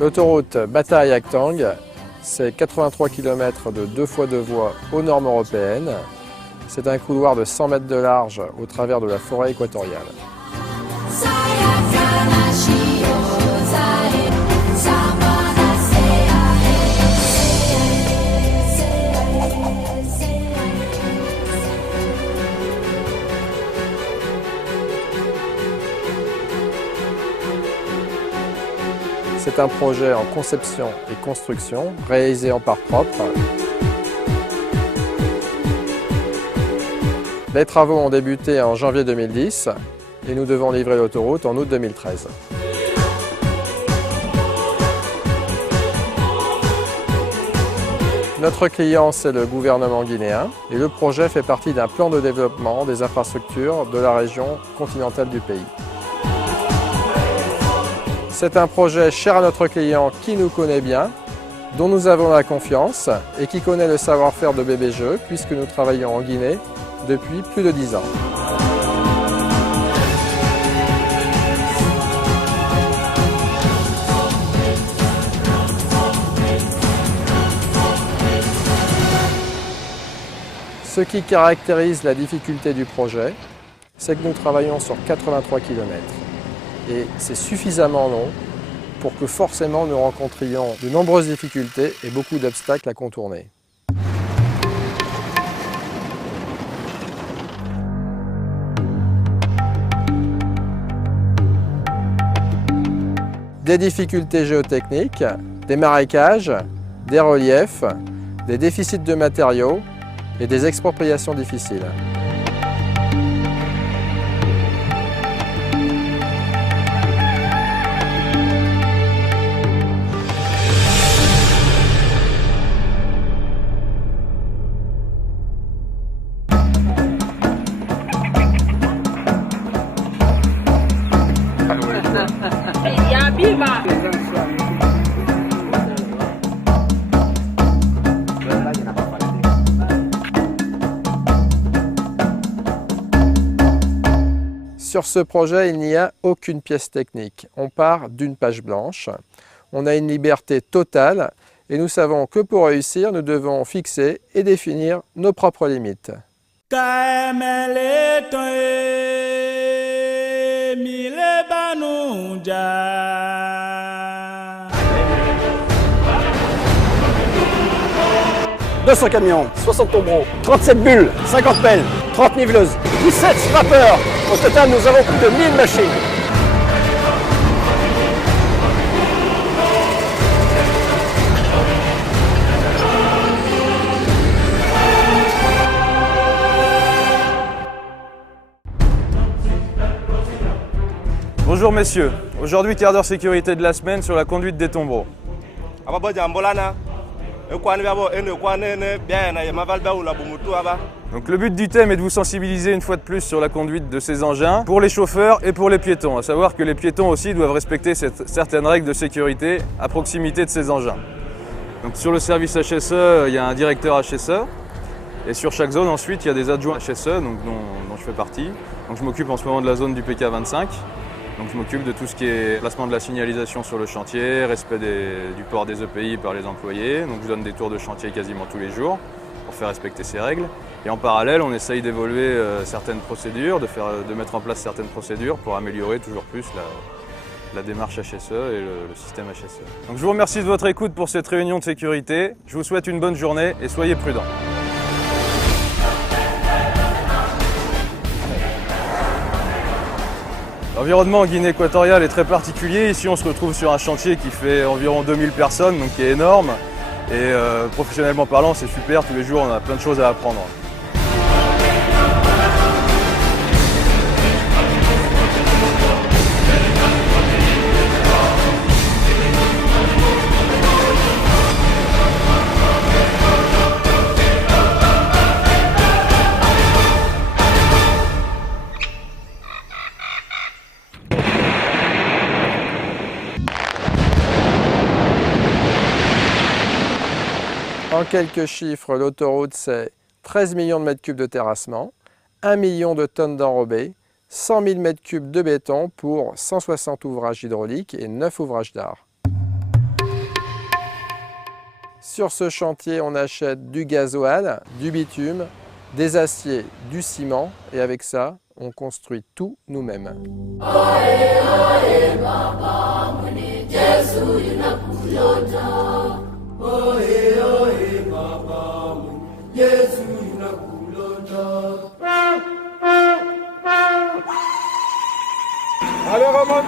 L'autoroute Bataille-Actang, c'est 83 km de 2x2 voies aux normes européennes. C'est un couloir de 100 mètres de large au travers de la forêt équatoriale. C'est un projet en conception et construction, réalisé en part propre. Les travaux ont débuté en janvier 2010 et nous devons livrer l'autoroute en août 2013. Notre client, c'est le gouvernement guinéen et le projet fait partie d'un plan de développement des infrastructures de la région continentale du pays. C'est un projet cher à notre client qui nous connaît bien, dont nous avons la confiance et qui connaît le savoir-faire de BBGE puisque nous travaillons en Guinée depuis plus de 10 ans. Ce qui caractérise la difficulté du projet, c'est que nous travaillons sur 83 km. Et c'est suffisamment long pour que forcément nous rencontrions de nombreuses difficultés et beaucoup d'obstacles à contourner. Des difficultés géotechniques, des marécages, des reliefs, des déficits de matériaux et des expropriations difficiles. Sur ce projet, il n'y a aucune pièce technique. On part d'une page blanche. On a une liberté totale et nous savons que pour réussir, nous devons fixer et définir nos propres limites. 200 camions, 60 tombereaux, 37 bulles, 50 pelles, 30 niveleuses, 17 scrappers. Au total, nous avons plus de 1000 machines. Bonjour messieurs, aujourd'hui quart d'heure sécurité de la semaine sur la conduite des tombereaux. Donc le but du thème est de vous sensibiliser une fois de plus sur la conduite de ces engins pour les chauffeurs et pour les piétons. À savoir que les piétons aussi doivent respecter certaines règles de sécurité à proximité de ces engins. Donc sur le service HSE, il y a un directeur HSE et sur chaque zone ensuite il y a des adjoints HSE donc, dont je fais partie. Donc je m'occupe en ce moment de la zone du PK25. Donc je m'occupe de tout ce qui est placement de la signalisation sur le chantier, respect du port des EPI par les employés. Donc je donne des tours de chantier quasiment tous les jours pour faire respecter ces règles. Et en parallèle, on essaye d'évoluer certaines procédures, de mettre en place certaines procédures pour améliorer toujours plus la démarche HSE et le système HSE. Donc je vous remercie de votre écoute pour cette réunion de sécurité. Je vous souhaite une bonne journée et soyez prudents. L'environnement en Guinée équatoriale est très particulier. Ici, on se retrouve sur un chantier qui fait environ 2000 personnes, donc qui est énorme. Et professionnellement parlant, c'est super. Tous les jours, on a plein de choses à apprendre. En quelques chiffres, l'autoroute, c'est 13 millions de mètres cubes de terrassement, 1 million de tonnes d'enrobés, 100 000 mètres cubes de béton pour 160 ouvrages hydrauliques et 9 ouvrages d'art. Sur ce chantier, on achète du gasoil, du bitume, des aciers, du ciment et avec ça, on construit tout nous-mêmes. Allez, remonte!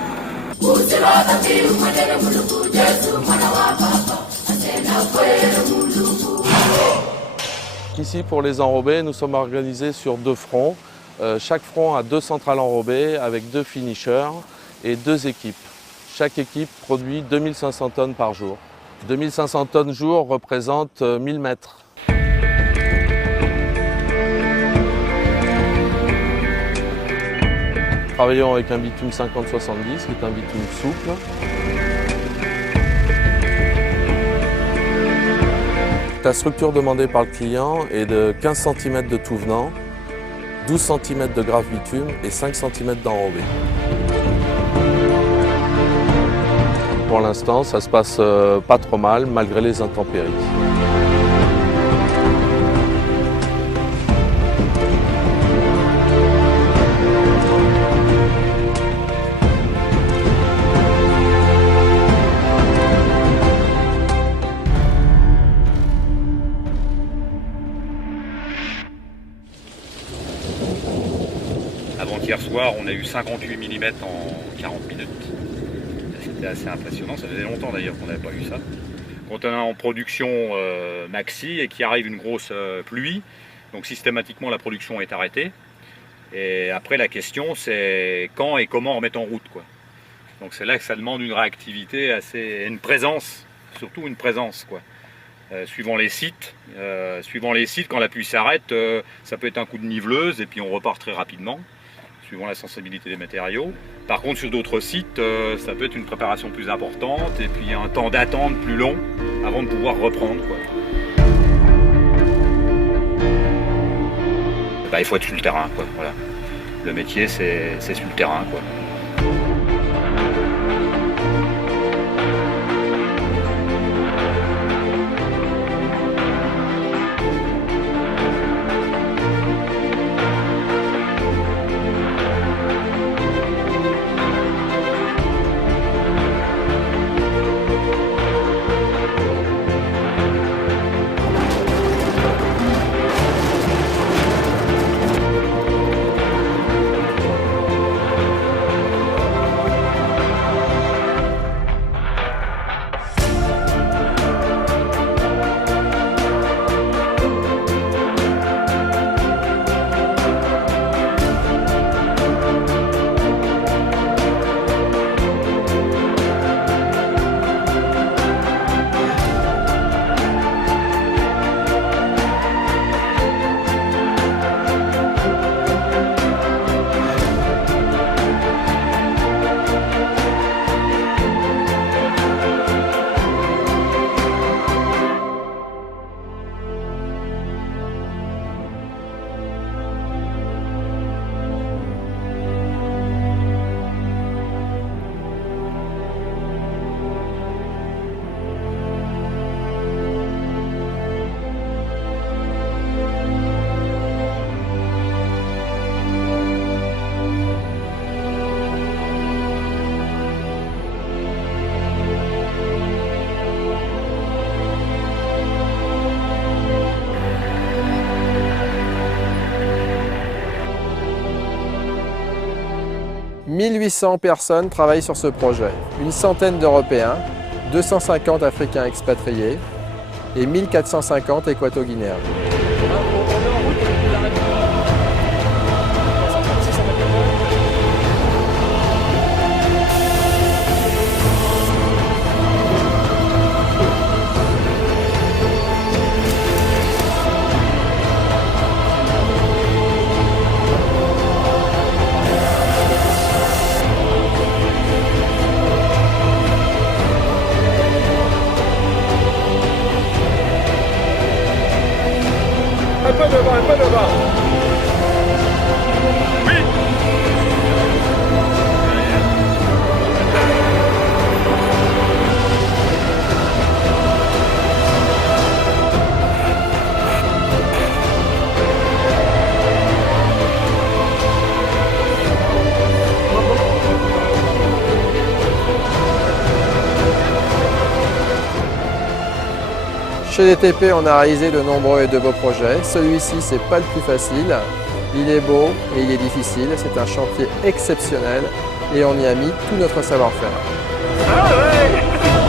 Ici, pour les enrobés, nous sommes organisés sur 2 fronts. Chaque front a 2 centrales enrobées avec 2 finishers et 2 équipes. Chaque équipe produit 2500 tonnes par jour. 2500 tonnes jour représente 1000 mètres. Travaillons avec un bitume 50-70, qui est un bitume souple. La structure demandée par le client est de 15 cm de tout venant, 12 cm de graphe bitume et 5 cm d'enrobé. Pour l'instant, ça se passe pas trop mal malgré les intempéries. Avant-hier soir, on a eu 58 mm en 40 minutes. C'était assez impressionnant, ça faisait longtemps d'ailleurs qu'on n'avait pas eu ça. Quand on est en production maxi et qu'il arrive une grosse pluie, donc systématiquement la production est arrêtée. Et après la question c'est quand et comment remettre en route, quoi. Donc c'est là que ça demande une réactivité assez, une présence, surtout une présence, quoi. Suivant les sites, quand la pluie s'arrête, ça peut être un coup de niveleuse et puis on repart très rapidement, suivant la sensibilité des matériaux. Par contre, sur d'autres sites, ça peut être une préparation plus importante et puis un temps d'attente plus long avant de pouvoir reprendre, quoi. Bah, il faut être sur le terrain, quoi. Voilà. Le métier, c'est sur le terrain, quoi. « 1800 personnes travaillent sur ce projet, une centaine d'Européens, 250 Africains expatriés et 1450 Équato-Guinéens. Chez DTP, on a réalisé de nombreux et de beaux projets. Celui-ci, c'est pas le plus facile. Il est beau et il est difficile. C'est un chantier exceptionnel et on y a mis tout notre savoir-faire. Ah ouais.